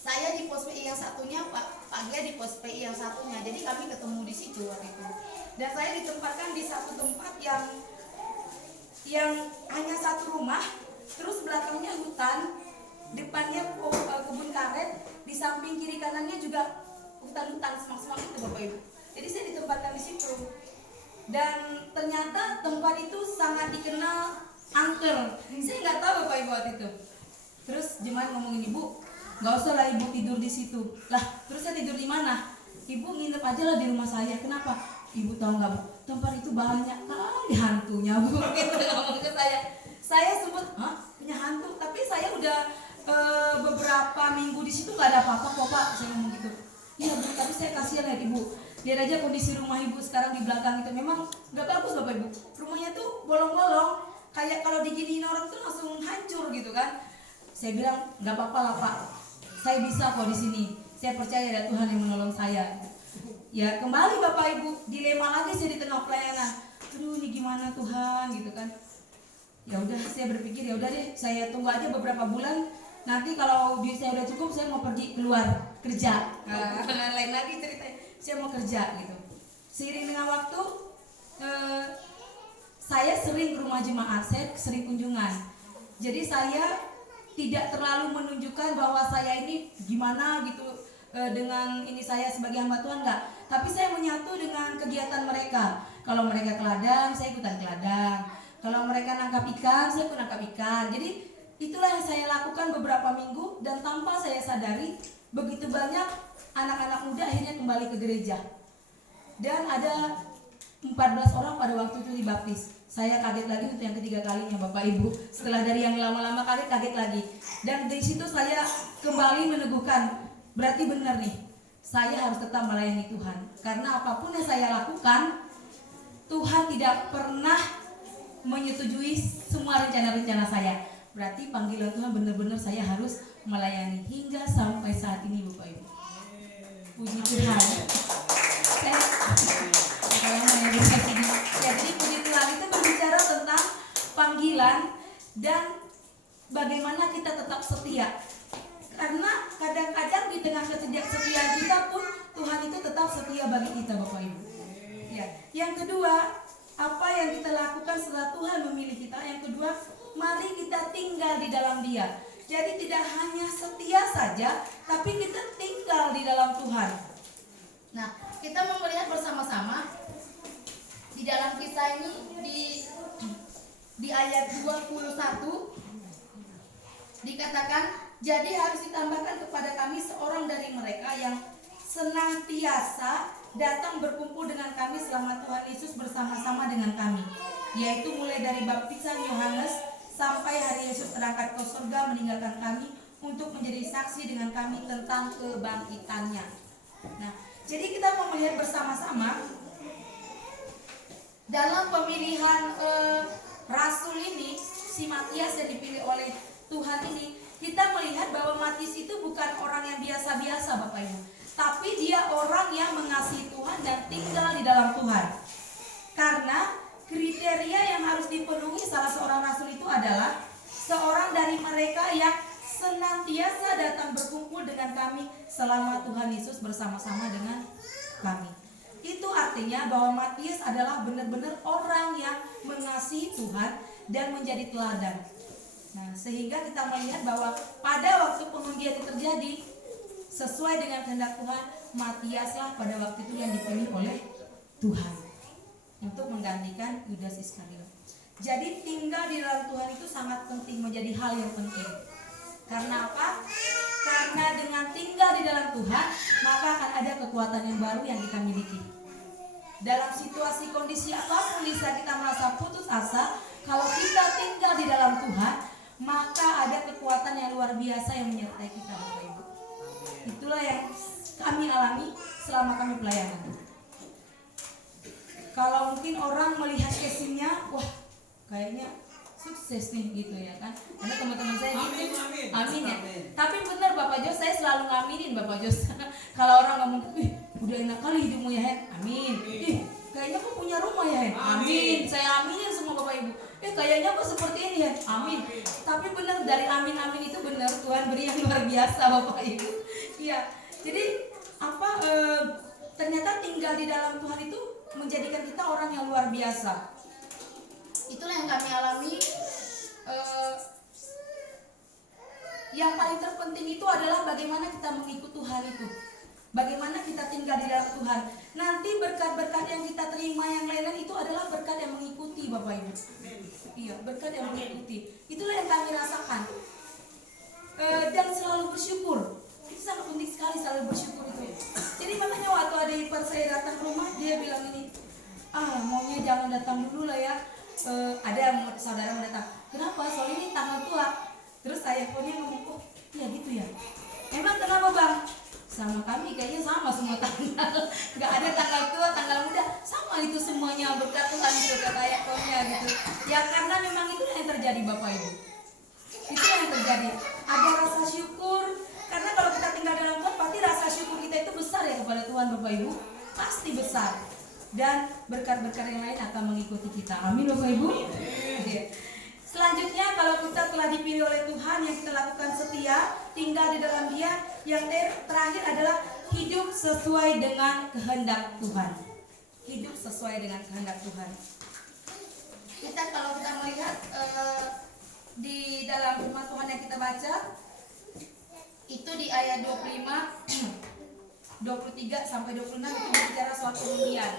saya di pos PI yang satunya, Pak Gia di pos PI yang satunya. Jadi kami ketemu di situ waktu itu. Dan saya ditempatkan di satu tempat yang hanya satu rumah, terus belakangnya hutan, depannya kebun karet, di samping kiri kanannya juga hutan-hutan semak-semak itu Bapak Ibu. Jadi saya ditempatkan di situ. Dan ternyata tempat itu sangat dikenal angker. Saya nggak tahu Bapak Ibu waktu itu. Terus jemaat ngomongin, Ibu, nggak usah lah Ibu tidur di situ. Lah, terus saya tidur di mana? Ibu nginep aja lah di rumah saya. Kenapa? Ibu tahu nggak Bu? Tempat itu banyak kali hantunya Bu. Gitu ngomong ke saya. Saya sempat, punya hantu. Tapi saya udah beberapa minggu di situ nggak ada apa-apa kok Pak. Saya ngomong gitu. Iya Bu, tapi saya kasihan ya Ibu. Lihat aja kondisi rumah Ibu sekarang di belakang itu memang nggak bagus Bapak Ibu. Rumahnya tuh bolong-bolong. kayak kalau diginiin orang tuh langsung hancur gitu kan. Saya bilang nggak apa-apa lah Pak, saya bisa kok di sini. Saya percaya ada Tuhan yang menolong saya. Ya kembali Bapak Ibu, dilema lagi saya di tengah pelayanan. Aduh ini gimana Tuhan gitu kan. Ya udah saya berpikir ya udah deh saya tunggu aja beberapa bulan. Nanti kalau duit saya udah cukup saya mau pergi keluar kerja. Lain lagi ceritanya, saya mau kerja gitu. Seiring dengan waktu saya sering ke rumah jemaat, saya sering kunjungan. Jadi saya tidak terlalu menunjukkan bahwa saya ini gimana gitu dengan ini saya sebagai hamba Tuhan, enggak. Tapi saya menyatu dengan kegiatan mereka. Kalau mereka ke ladang, saya ikutan ke ladang. Kalau mereka nangkap ikan, saya ikut nangkap ikan. Jadi itulah yang saya lakukan beberapa minggu, dan tanpa saya sadari begitu banyak anak-anak muda akhirnya kembali ke gereja. Dan ada 14 orang pada waktu itu dibaptis. Saya kaget lagi untuk yang ketiga kalinya Bapak Ibu. Setelah dari yang lama-lama kaget lagi. Dan di situ saya kembali meneguhkan, berarti benar nih, saya harus tetap melayani Tuhan. Karena apapun yang saya lakukan, Tuhan tidak pernah menyetujui semua rencana-rencana saya. Berarti panggilan Tuhan benar-benar saya harus melayani hingga sampai saat ini Bapak Ibu. Puji Tuhan. Jadi puji Tuhan itu berbicara tentang panggilan dan bagaimana kita tetap setia. Karena kadang-kadang di tengah ketidaksetiaan kita pun Tuhan itu tetap setia bagi kita Bapak Ibu. Ya. Yang kedua, apa yang kita lakukan setelah Tuhan memilih kita? Yang kedua, mari kita tinggal di dalam Dia. Jadi tidak hanya setia saja, tapi kita tinggal di dalam Tuhan. Nah, kita mau melihat bersama-sama di dalam kisah ini di ayat 21 dikatakan, jadi harus ditambahkan kepada kami seorang dari mereka yang senantiasa datang berkumpul dengan kami selama Tuhan Yesus bersama-sama dengan kami, yaitu mulai dari baptisan Yohanes sampai hari Yesus terangkat ke surga meninggalkan kami untuk menjadi saksi dengan kami tentang kebangkitannya. Nah, jadi kita mau melihat bersama-sama dalam pemilihan rasul ini, si Matias yang dipilih oleh Tuhan ini, kita melihat bahwa Matias itu bukan orang yang biasa-biasa Bapak Ibu, tapi dia orang yang mengasihi Tuhan dan tinggal di dalam Tuhan. Karena kriteria yang harus dipenuhi salah seorang rasul itu adalah seorang dari mereka yang senantiasa datang berkumpul dengan kami selama Tuhan Yesus bersama-sama dengan kami. Itu artinya bahwa Matias adalah benar-benar orang yang mengasihi Tuhan dan menjadi teladan. Nah, sehingga kita melihat bahwa pada waktu pengundian itu terjadi sesuai dengan kehendak Tuhan, Matiaslah pada waktu itu yang dipilih oleh Tuhan untuk menggantikan Yudas Iskariot. Jadi tinggal di dalam Tuhan itu sangat penting, menjadi hal yang penting. Karena apa? Karena dengan tinggal di dalam Tuhan, maka akan ada kekuatan yang baru yang kita miliki. Dalam situasi kondisi apapun bisa kita merasa putus asa, kalau kita tinggal di dalam Tuhan, maka ada kekuatan yang luar biasa yang menyertai kita Bapak Ibu. Itulah yang kami alami selama kami pelayanan. Kalau mungkin orang melihat casingnya, wah kayaknya sukses nih gitu ya kan. Karena teman-teman saya gitu. Amin ya. Tapi benar Bapak Jos, saya selalu ngaminin Bapak Jos. Kalau orang ngomong, udah enak kali hidupmu ya Hen. Amin. Kayaknya kok punya rumah ya Hen. Amin. Saya aminin semua Bapak Ibu. Kayaknya kok seperti ini ya. Amin. Tapi benar dari amin-amin itu benar Tuhan beri yang luar biasa Bapak Ibu. Iya. Jadi ternyata tinggal di dalam Tuhan itu menjadikan kita orang yang luar biasa. Itulah yang kami alami. Yang paling terpenting itu adalah bagaimana kita mengikut Tuhan itu. Bagaimana kita tinggal di dalam Tuhan. Nanti berkat-berkat yang kita terima yang lain-lain itu adalah berkat yang mengikuti Bapak Ibu. Iya, berkat yang mengikuti. Itulah yang kami rasakan. Dan selalu bersyukur. Itu sangat penting sekali selalu bersyukur itu. Jadi makanya waktu ada ipar saya datang ke rumah, dia bilang ini, maunya jangan datang dulu lah ya. Ada saudara mau datang. Kenapa? Soalnya ini tanggal tua. Terus ayahnya ngomong, iya gitu ya. Emang kenapa Bang? Sama kami kayaknya sama semua tanggal. Gak ada tanggal tua, tanggal muda, sama itu semuanya berkat Tuhan itu kata ayahnya gitu. Ya karena memang itu terjadi Bapak Ibu. Itu yang terjadi. Ada rasa syukur, karena kalau kita tinggal dalam Tuhan pasti rasa syukur kita itu besar ya kepada Tuhan Bapak Ibu. Pasti besar. Dan berkat-berkat yang lain akan mengikuti kita. Amin Bapak Ibu. Selanjutnya kalau kita telah dipilih oleh Tuhan, yang kita lakukan setia, tinggal di dalam Dia. Yang terakhir adalah hidup sesuai dengan kehendak Tuhan. Hidup sesuai dengan kehendak Tuhan. Kalau kita melihat di dalam firman Tuhan yang kita baca, itu di ayat 25, 23 sampai 26 itu berbicara soal pengundian.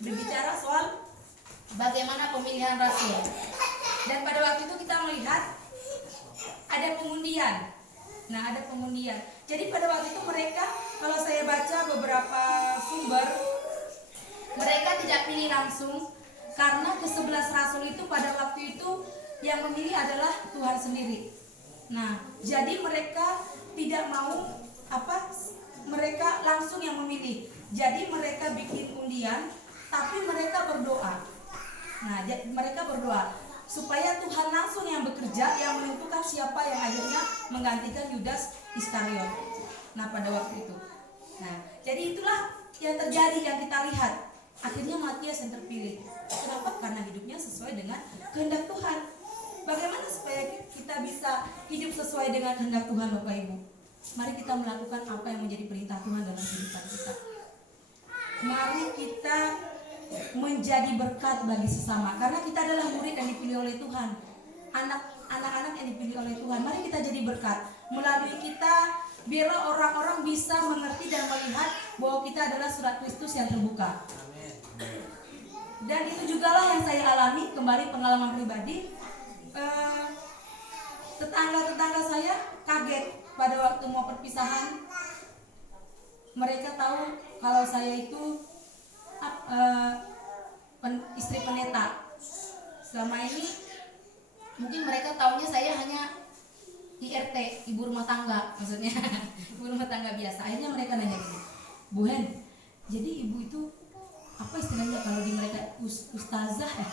Berbicara soal bagaimana pemilihan rasul. Dan pada waktu itu kita melihat ada pengundian. Nah, ada pengundian. Jadi pada waktu itu mereka, kalau saya baca beberapa sumber, mereka tidak pilih langsung, karena ke-11 rasul itu pada waktu itu yang memilih adalah Tuhan sendiri. Nah, jadi mereka tidak mau mereka langsung yang memilih. Jadi mereka bikin undian, tapi mereka berdoa. Nah, mereka berdoa supaya Tuhan langsung yang bekerja, yang menentukan siapa yang akhirnya menggantikan Yudas Iskariot. Nah, pada waktu itu. Nah, jadi itulah yang terjadi, yang kita lihat. Akhirnya Matius yang terpilih. Kenapa? Karena hidupnya sesuai dengan kehendak Tuhan. Bagaimana supaya kita bisa hidup sesuai dengan kehendak Tuhan Bapak Ibu? Mari kita melakukan apa yang menjadi perintah Tuhan dalam kehidupan kita. Mari kita menjadi berkat bagi sesama, karena kita adalah murid yang dipilih oleh Tuhan, anak-anak yang dipilih oleh Tuhan. Mari kita jadi berkat melalui kita, biarlah orang-orang bisa mengerti dan melihat bahwa kita adalah surat Kristus yang terbuka. Dan itu jugalah yang saya alami, kembali pengalaman pribadi. Tetangga-tetangga saya kaget pada waktu mau perpisahan. Mereka tahu kalau saya itu istri pendeta. Selama ini mungkin mereka taunya saya hanya IRT, ibu rumah tangga, maksudnya ibu rumah tangga biasa. Akhirnya mereka nanya gini, Bu Hen, jadi ibu itu apa istilahnya kalau di mereka ustazah ya?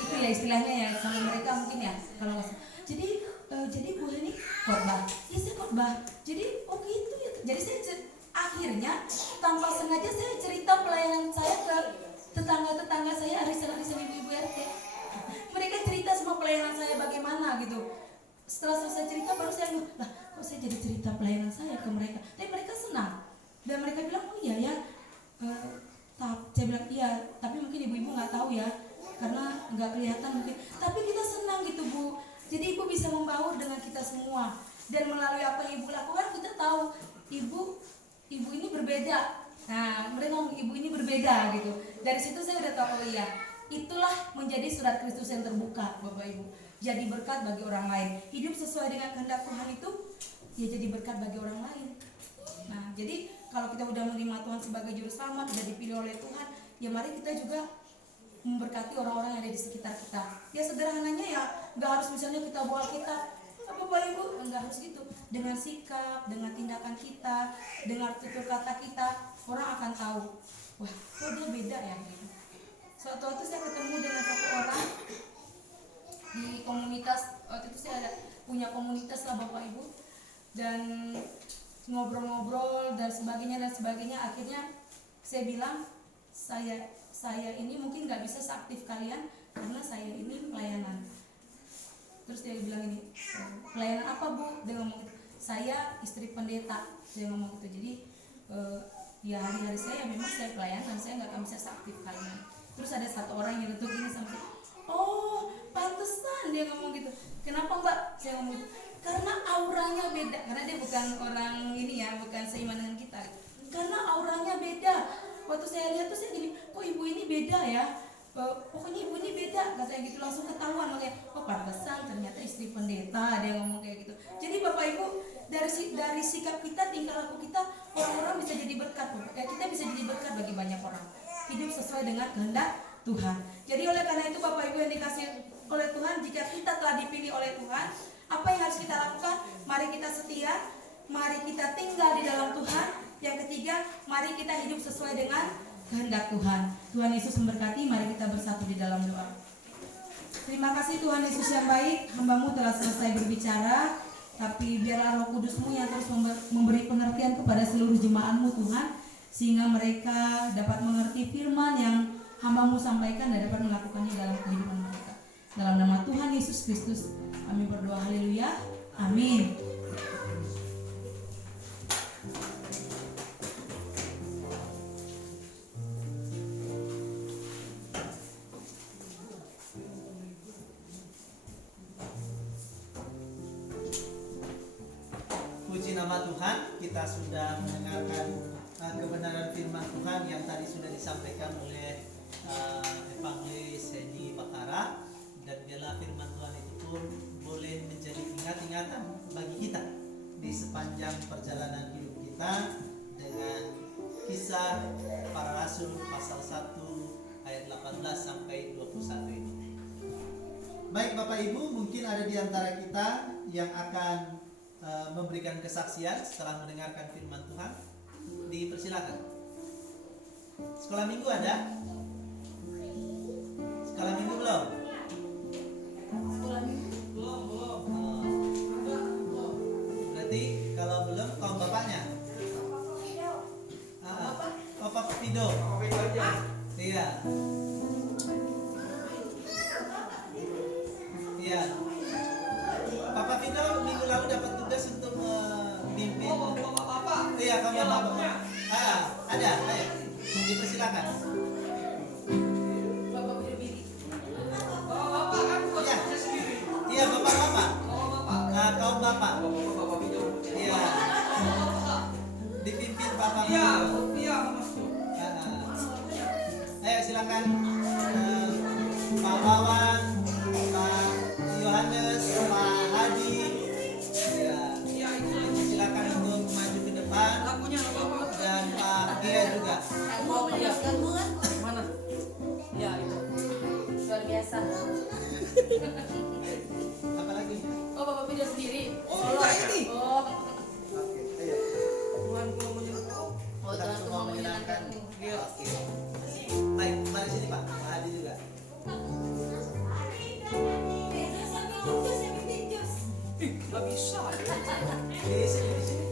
Itu ya istilahnya ya, sama mereka mungkin ya kalau nggak salah. Jadi Bu Hen ini khotbah, ya saya khotbah. Jadi oh gitu ya. Jadi saya akhirnya tanpa sengaja saya cerita pelayanan saya ke tetangga-tetangga saya, arisan-arisan ibu-ibu RT. Mereka cerita semua pelayanan saya bagaimana gitu. Setelah selesai cerita baru saya lah, kok saya jadi cerita pelayanan saya ke mereka. Tapi mereka senang. Dan mereka bilang, oh iya ya. Saya bilang iya, tapi mungkin ibu-ibu nggak tahu ya, karena nggak kelihatan mungkin. Tapi kita senang gitu Bu. Jadi ibu bisa membaur dengan kita semua. Dan melalui apa yang ibu lakukan kita tahu ibu ini berbeda. Nah, mereka ngomong ibu ini berbeda gitu. Dari situ saya udah tahu, oh iya, itulah menjadi surat Kristus yang terbuka, Bapak Ibu. Jadi berkat bagi orang lain. Hidup sesuai dengan kehendak Tuhan itu, ya jadi berkat bagi orang lain. Nah, jadi kalau kita udah menerima Tuhan sebagai juru selamat, udah dipilih oleh Tuhan, ya mari kita juga memberkati orang-orang yang ada di sekitar kita. Ya sederhananya ya, nggak harus misalnya kita bawa kita, Bapak Ibu, enggak harus gitu. Dengan sikap, dengan tindakan kita, dengan tutur kata kita, orang akan tahu, wah, kok dia beda ya gitu. Suatu waktu saya ketemu dengan satu orang di komunitas, waktu itu saya punya komunitas lah Bapak Ibu, dan ngobrol-ngobrol dan sebagainya, akhirnya saya bilang, saya ini mungkin nggak bisa seaktif kalian karena saya ini pelayanan. Terus dia bilang ini, pelayanan apa Bu? Dia ngomong gitu, saya istri pendeta. Dia ngomong gitu. Jadi ya hari-hari saya memang saya pelayanan, saya nggak akan bisa seaktif kalian. Terus ada satu orang yang letuk ini sampai, oh pantesan, dia ngomong gitu. Kenapa Mbak? Saya ngomong gitu, karena auranya beda. Karena dia bukan orang ini ya, bukan seiman dengan kita. Karena auranya beda. Waktu saya lihat tuh saya jadi, kok ibu ini beda ya? Pokoknya ibu ini beda, katanya gitu, langsung ketahuan makanya, oh pantesan ternyata istri pendeta, dia ngomong kayak gitu. Jadi Bapak Ibu, dari sikap kita, tingkah laku kita, orang-orang bisa jadi berkat, kita bisa jadi berkat bagi banyak orang. Hidup sesuai dengan kehendak Tuhan. Jadi oleh karena itu Bapak Ibu yang dikasih oleh Tuhan, jika kita telah dipilih oleh Tuhan, apa yang harus kita lakukan? Mari kita setia, mari kita tinggal di dalam Tuhan. Yang ketiga, mari kita hidup sesuai dengan kehendak Tuhan. Tuhan Yesus memberkati. Mari kita bersatu di dalam doa. Terima kasih Tuhan Yesus yang baik, hamba-Mu telah selesai berbicara, tapi biarlah Roh Kudus-Mu yang terus memberi pengertian kepada seluruh jemaat-Mu Tuhan, sehingga mereka dapat mengerti firman yang hamba-Mu sampaikan dan dapat melakukannya dalam kehidupan mereka. Dalam nama Tuhan Yesus Kristus kami berdoa, haleluya, amin. Puji nama Tuhan, kita sudah mendengarkan kebenaran firman Tuhan yang tadi sudah disampaikan oleh Evangelis Hedi Bakara, dan biarlah firman Tuhan itu pun boleh menjadi ingat-ingatan bagi kita di sepanjang perjalanan hidup kita dengan Kisah Para Rasul pasal 1 ayat 18 sampai 21 ini. Baik Bapak Ibu, mungkin ada di antara kita yang akan memberikan kesaksian setelah mendengarkan firman Tuhan. Dipersilakan. Sekolah minggu ada? Sekolah minggu belum? Berarti kalau belum, kaum bapaknya? Papa Pido. Iya. Iya. Papa Pido minggu lalu dapat tugas untuk memimpin. Iya, kamu bapak. Ada. Ayo, dipersilakan. Iya, bapak. Kaum bapak. Iya. Dipimpin Papa Pido. Ayo silakan Pak Wawan, Pak Yohanes, Pak Hadi. Ya, silakan untuk maju ke depan. Dan Pak Gia juga. Mau menjelaskan kan? Mana? Ya itu. Luar biasa. Apa lagi? Oh, Bapak video sendiri. Oh, enggak ini. Oh, Oke, ayo. Tuhanku menyenangkan. oh Tuhan tuh mau menyenangkan. Iya. Baik, mari sini Pak. Pak Hadi juga. Nggak bisa. Di sini.